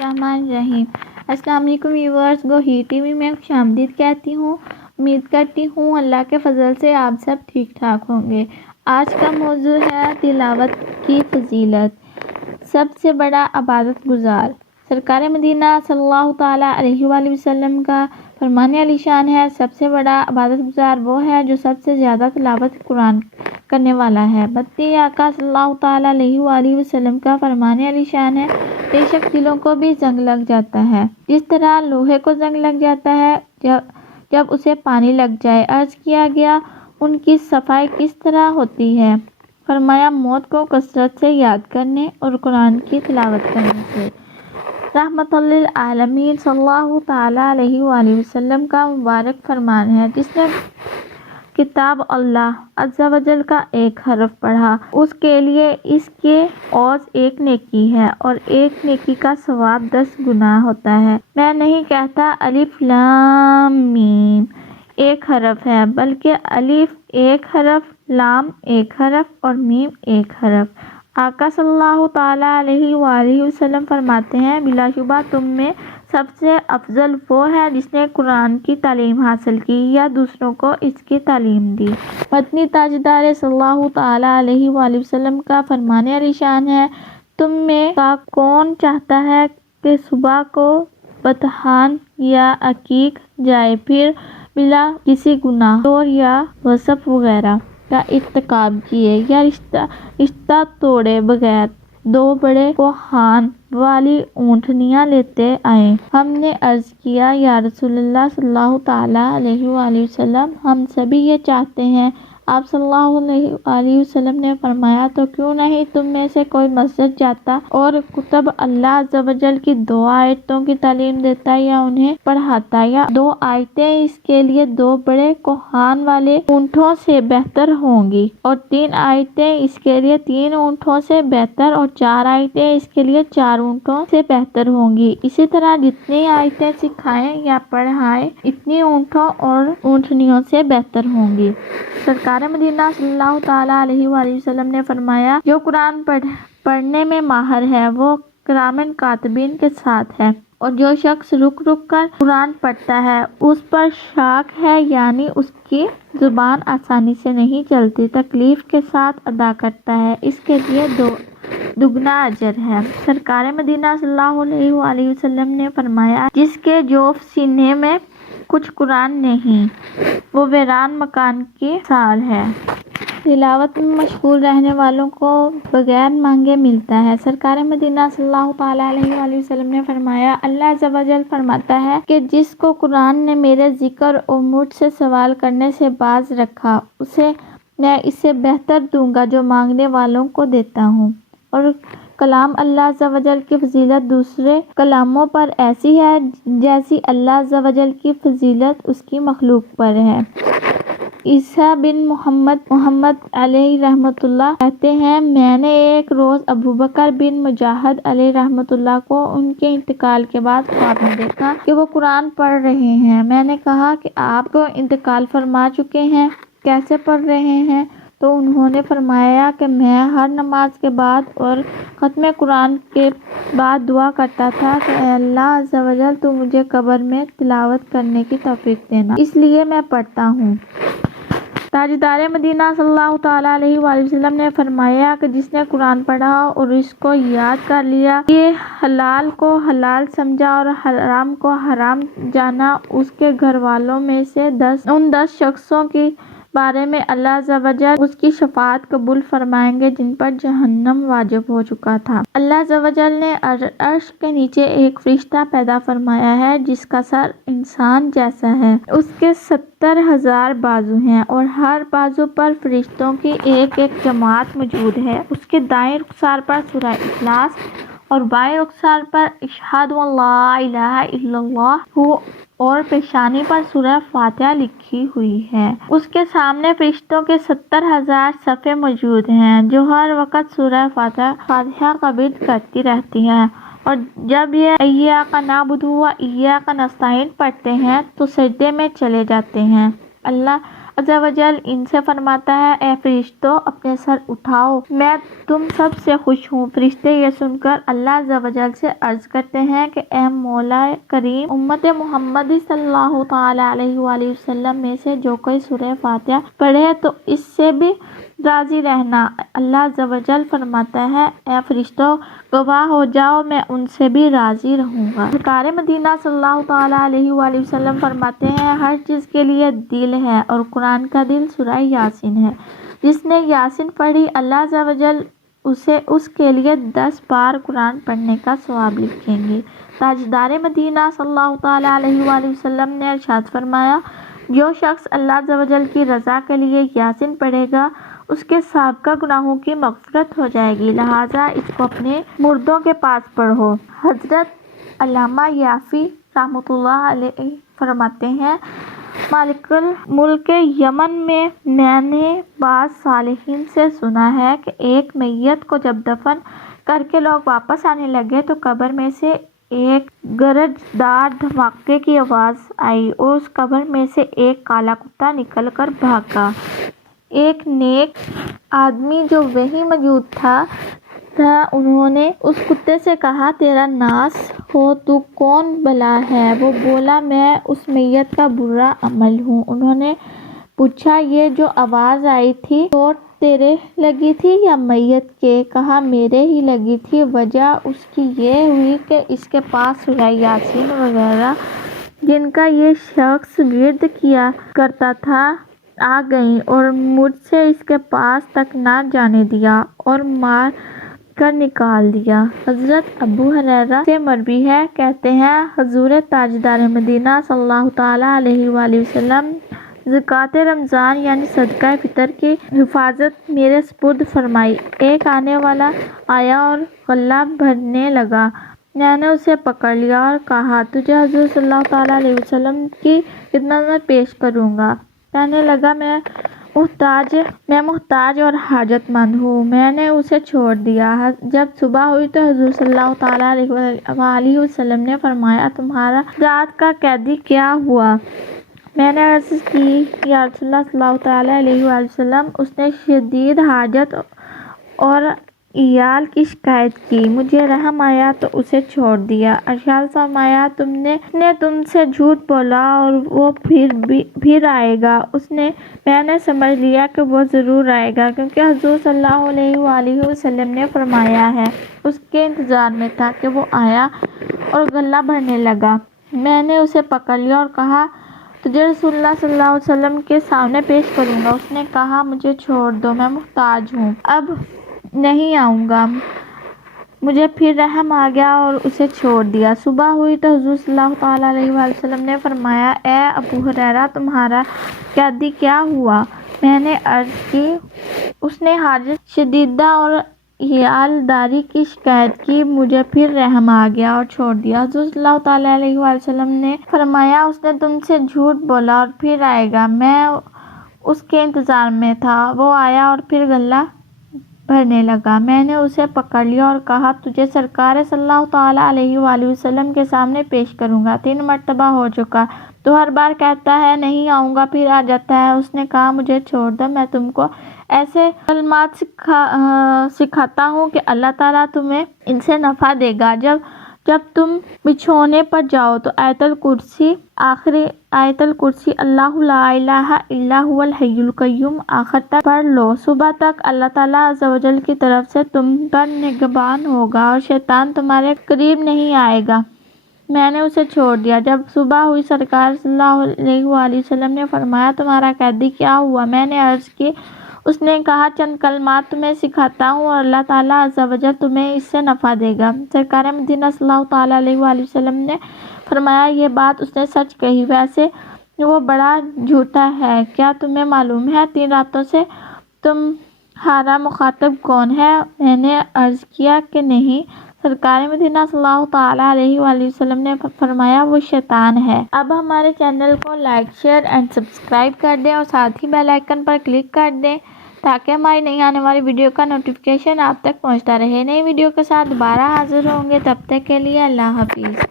الرحمن الرحیم۔ السلام علیکم ویورز، گوہی ٹی وی میں خوش آمدید کہتی ہوں۔ امید کرتی ہوں اللہ کے فضل سے آپ سب ٹھیک ٹھاک ہوں گے۔ آج کا موضوع ہے تلاوت کی فضیلت۔ سب سے بڑا عبادت گزار۔ سرکار مدینہ صلی اللہ تعالیٰ علیہ وآلہ وسلم کا فرمان علی شان ہے، سب سے بڑا عبادت گزار وہ ہے جو سب سے زیادہ تلاوت قرآن کرنے والا ہے۔ مدنی آقا صلی اللہ تعالیٰ علیہ وآلہ وسلم کا فرمان علی شان ہے، بے شک دلوں کو بھی زنگ لگ جاتا ہے جس طرح لوہے کو زنگ لگ جاتا ہے جب اسے پانی لگ جائے۔ عرض کیا گیا ان کی صفائی کس طرح ہوتی ہے؟ فرمایا موت کو کثرت سے یاد کرنے اور قرآن کی تلاوت کرنے سے۔ رحمت للعالمین صلی اللہ تعالیٰ علیہ وآلہ وسلم کا مبارک فرمان ہے، جس نے کتاب اللہ عز و جل کا ایک حرف پڑھا اس کے لیے اس کے عوض ایک نیکی ہے اور ایک نیکی کا ثواب 10 گنا ہوتا ہے۔ میں نہیں کہتا الف لام میم ایک حرف ہے، بلکہ الف ایک حرف، لام ایک حرف اور میم ایک حرف۔ آقا صلی اللہ تعالیٰ علیہ وآلہ وسلم فرماتے ہیں بلا شبہ تم میں سب سے افضل وہ ہے جس نے قرآن کی تعلیم حاصل کی یا دوسروں کو اس کی تعلیم دی۔ مدنی تاجدار صلی اللہ تعالیٰ علیہ وآلہ وسلم کا فرمان علی شان ہے، تم میں کا کون چاہتا ہے کہ صبح کو بطحان یا عقیق جائے پھر بلا کسی گناہ، چور یا غصب وغیرہ کا ارتکاب کیے یا رشتہ توڑے بغیر 2 بڑے کوہان والی اونٹنیاں لیتے آئیں؟ ہم نے عرض کیا یا رسول اللہ صلی اللہ تعالیٰ علیہ وآلہ وسلم، ہم سبھی یہ چاہتے ہیں۔ آپ صلی اللہ علیہ وآلہ وسلم نے فرمایا تو کیوں نہیں تم میں سے کوئی مسجد جاتا اور کتب اللہ عز و جل کی 2 آیتوں کی تعلیم دیتا یا انہیں پڑھاتا، یا 2 آیتیں اس کے لیے 2 بڑے کوہان والے اونٹوں سے بہتر ہوں گی اور 3 آیتیں اس کے لیے 3 اونٹوں سے بہتر اور 4 آیتیں اس کے لیے 4 اونٹوں سے بہتر ہوں گی۔ اسی طرح جتنی آیتیں سکھائیں یا پڑھائیں اتنی اونٹوں اور اونٹنیوں سے بہتر ہوں گی۔ سرکار مدینہ صلی اللہ تعالیٰ علیہ وآلہ وسلم نے فرمایا جو قرآن پڑھنے میں ماہر ہے وہ کرامن کاتبین کے ساتھ ہے، اور جو شخص رک رک کر قرآن پڑھتا ہے اس پر شاق ہے، یعنی اس کی زبان آسانی سے نہیں چلتی، تکلیف کے ساتھ ادا کرتا ہے، اس کے لیے 2 اجر ہے۔ سرکار مدینہ صلی اللہ علیہ وآلہ وسلم نے فرمایا جس کے جوف سینے میں کچھ قرآن نہیں وہ ویران مکان کی مثال ہے۔ تلاوت میں مشغول رہنے والوں کو بغیر مانگے ملتا ہے۔ سرکار مدینہ صلی اللہ تعالیٰ علیہ وآلہ وسلم نے فرمایا اللہ عز و جل فرماتا ہے کہ جس کو قرآن نے میرے ذکر اور مجھ سے سوال کرنے سے باز رکھا اسے میں اس سے بہتر دوں گا جو مانگنے والوں کو دیتا ہوں۔ اور کلام اللہ عز و جل کی فضیلت دوسرے کلاموں پر ایسی ہے جیسی اللہ عز و جل کی فضیلت اس کی مخلوق پر ہے۔ عیسیٰ بن محمد علیہ رحمۃ اللہ کہتے ہیں میں نے ایک روز ابوبکر بن مجاہد علیہ رحمۃ اللہ کو ان کے انتقال کے بعد خواب میں دیکھا کہ وہ قرآن پڑھ رہے ہیں۔ میں نے کہا کہ آپ کو انتقال فرما چکے ہیں، کیسے پڑھ رہے ہیں؟ تو انہوں نے فرمایا کہ میں ہر نماز کے بعد اور ختم قرآن کے بعد دعا کرتا تھا کہ اے اللہ عز و جل تو مجھے قبر میں تلاوت کرنے کی توفیق دینا، اس لیے میں پڑھتا ہوں۔ تاجدار مدینہ صلی اللہ تعالیٰ علیہ وآلہ وسلم نے فرمایا کہ جس نے قرآن پڑھا اور اس کو یاد کر لیا، یہ حلال کو حلال سمجھا اور حرام کو حرام جانا، اس کے گھر والوں میں سے ان 10 شخصوں کے بارے میں اللہ عز و جل اس کی شفاعت قبول فرمائیں گے جن پر جہنم واجب ہو چکا تھا۔ اللہ عز و جل نے عرش کے نیچے ایک فرشتہ پیدا فرمایا ہے جس کا سر انسان جیسا ہے، اس کے 70,000 بازو ہیں اور ہر بازو پر فرشتوں کی ایک جماعت موجود ہے۔ اس کے دائیں رخسار پر سورہ اخلاص اور بائیں رخسار پر اشہد ان لا الہ الا اللہ اور پیشانی پر سورہ فاتحہ لکھی ہوئی ہے۔ اس کے سامنے فرشتوں کے 70,000 صفیں موجود ہیں جو ہر وقت سورہ فاتحہ کا ورد کرتی رہتی ہیں، اور جب یہ ایاک نعبد و ایاک نستعین پڑھتے ہیں تو سجدے میں چلے جاتے ہیں۔ عز و جل ان سے فرماتا ہے اے فرشتوں اپنے سر اٹھاؤ، میں تم سب سے خوش ہوں۔ فرشتے یہ سن کر اللہ عز و جل سے عرض کرتے ہیں کہ اے مولا کریم، امت محمدی صلی اللہ تعالی علیہ وآلہ وسلم میں سے جو کوئی سورہ فاتحہ پڑھے تو اس سے بھی راضی رہنا۔ اللہ عز و جل فرماتا ہے اے فرشتوں گواہ ہو جاؤ، میں ان سے بھی راضی رہوں گا۔ سرکار مدینہ صلی اللہ تعالی علیہ وآلہ وسلم فرماتے ہیں ہر چیز کے لیے دل ہے اور قرآن کا دل سورہ یاسین ہے۔ جس نے یاسین پڑھی اللہ عز و جل اسے اس کے لیے 10 بار قرآن پڑھنے کا ثواب لکھیں گے۔ تاجدار مدینہ صلی اللہ تعالی علیہ وآلہ وسلم نے ارشاد فرمایا جو شخص اللہ عز و جل کی رضا کے لیے یاسین پڑھے گا اس کے سابقہ گناہوں کی مغفرت ہو جائے گی، لہٰذا اس کو اپنے مردوں کے پاس پڑھو۔ حضرت علامہ یافی رحمۃ اللہ علیہ فرماتے ہیں مالک الملک یمن میں نے بعض صالحین سے سنا ہے کہ ایک میت کو جب دفن کر کے لوگ واپس آنے لگے تو قبر میں سے ایک گرجدار دھماکے کی آواز آئی اور اس قبر میں سے ایک کالا کتا نکل کر بھاگا۔ ایک نیک آدمی جو وہیں موجود تھا انہوں نے اس کتے سے کہا تیرا ناس ہو تو کون بلا ہے؟ وہ بولا میں اس میت کا برا عمل ہوں۔ انہوں نے پوچھا یہ جو آواز آئی تھی چوٹ تیرے لگی تھی یا میت کے؟ کہا میرے ہی لگی تھی۔ وجہ اس کی یہ ہوئی کہ اس کے پاس سورہ یاسین وغیرہ جن کا یہ شخص ورد کیا کرتا تھا آ گئیں اور مجھ سے اس کے پاس تک نہ جانے دیا اور مار کر نکال دیا۔ حضرت ابو ہریرہ سے مروی ہے، کہتے ہیں حضور تاجدار مدینہ صلی اللہ تعالی علیہ وآلہ وسلم زکوٰۃ رمضان یعنی صدقہ فطر کی حفاظت میرے سپرد فرمائی۔ ایک آنے والا آیا اور غلہ بھرنے لگا، میں نے اسے پکڑ لیا اور کہا تجھے حضور صلی اللہ تعالی علیہ وسلم کی خدمت میں پیش کروں گا۔ کہنے لگا میں محتاج اور حاجت مند ہوں۔ میں نے اسے چھوڑ دیا۔ جب صبح ہوئی تو حضور صلی اللہ تعالی علیہ وآلہ وسلم نے فرمایا تمہارا رات کا قیدی کیا ہوا؟ میں نے عرض کی یا رسول اللہ صلی اللہ تعالی علیہ وآلہ وسلم اس نے شدید حاجت اور عیال کی شکایت کی، مجھے رحم آیا تو اسے چھوڑ دیا۔ ارشاد فرمایا نے تم سے جھوٹ بولا اور وہ پھر آئے گا۔ میں نے سمجھ لیا کہ وہ ضرور آئے گا کیونکہ حضور صلی اللہ علیہ وآلہ وسلم نے فرمایا ہے۔ اس کے انتظار میں تھا کہ وہ آیا اور غلہ بھرنے لگا۔ میں نے اسے پکڑ لیا اور کہا تجھے رسول اللہ صلی اللہ علیہ وسلم کے سامنے پیش کروں گا۔ اس نے کہا مجھے چھوڑ دو، میں محتاج ہوں، اب نہیں آؤں گا۔ مجھے پھر رحم آ گیا اور اسے چھوڑ دیا۔ صبح ہوئی تو حضور صلی اللہ تعالی علیہ وآلہ وسلم نے فرمایا اے ابو ہریرہ تمہارا قیدی کیا ہوا؟ میں نے عرض کی اس نے حاجت شدیدہ اور عیال داری کی شکایت کی، مجھے پھر رحم آ گیا اور چھوڑ دیا۔ حضور صلی اللہ تعالی علیہ وآلہ وسلم نے فرمایا اس نے تم سے جھوٹ بولا اور پھر آئے گا۔ میں اس کے انتظار میں تھا، وہ آیا اور پھر غلہ بھرنے لگا۔ میں نے اسے پکڑ لیا اور کہا تجھے سرکار صلی اللہ تعالی علیہ وآلہ وسلم کے سامنے پیش کروں گا۔ 3 مرتبہ ہو چکا، تو ہر بار کہتا ہے نہیں آؤں گا، پھر آ جاتا ہے۔ اس نے کہا مجھے چھوڑ دو، میں تم کو ایسے کلمات سکھاتا ہوں کہ اللہ تعالیٰ تمہیں ان سے نفع دے گا۔ جب تم بچھونے پر جاؤ تو آیت الکرسی، آخری آیت الکرسی اللہ لا الہ الا هو الحی القیوم آخر تک پڑھ لو۔ صبح تک اللہ تعالیٰ عز و جل کی طرف سے تم پر نگہبان ہوگا اور شیطان تمہارے قریب نہیں آئے گا۔ میں نے اسے چھوڑ دیا۔ جب صبح ہوئی سرکار صلی اللہ علیہ وآلہ وسلم نے فرمایا تمہارا قیدی کیا ہوا؟ میں نے عرض کی اس نے کہا چند کلمات تمہیں سکھاتا ہوں اور اللہ تعالیٰ عز و جل تمہیں اس سے نفع دے گا۔ سرکار مدینہ صلی اللہ تعالی علیہ وآلہ وسلم نے فرمایا یہ بات اس نے سچ کہی، ویسے وہ بڑا جھوٹا ہے۔ کیا تمہیں معلوم ہے 3 راتوں سے تمہارا مخاطب کون ہے؟ میں نے عرض کیا کہ نہیں۔ سرکار مدینہ صلی اللہ تعالی علیہ وآلہ وسلم نے فرمایا وہ شیطان ہے۔ اب ہمارے چینل کو لائک، شیئر اینڈ سبسکرائب کر دیں اور ساتھ ہی بیل آئیکن پر کلک کر دیں تاکہ ہماری نئی آنے والی ویڈیو کا نوٹیفیکیشن آپ تک پہنچتا رہے۔ نئی ویڈیو کے ساتھ دوبارہ حاضر ہوں گے، تب تک کے لیے اللہ حافظ۔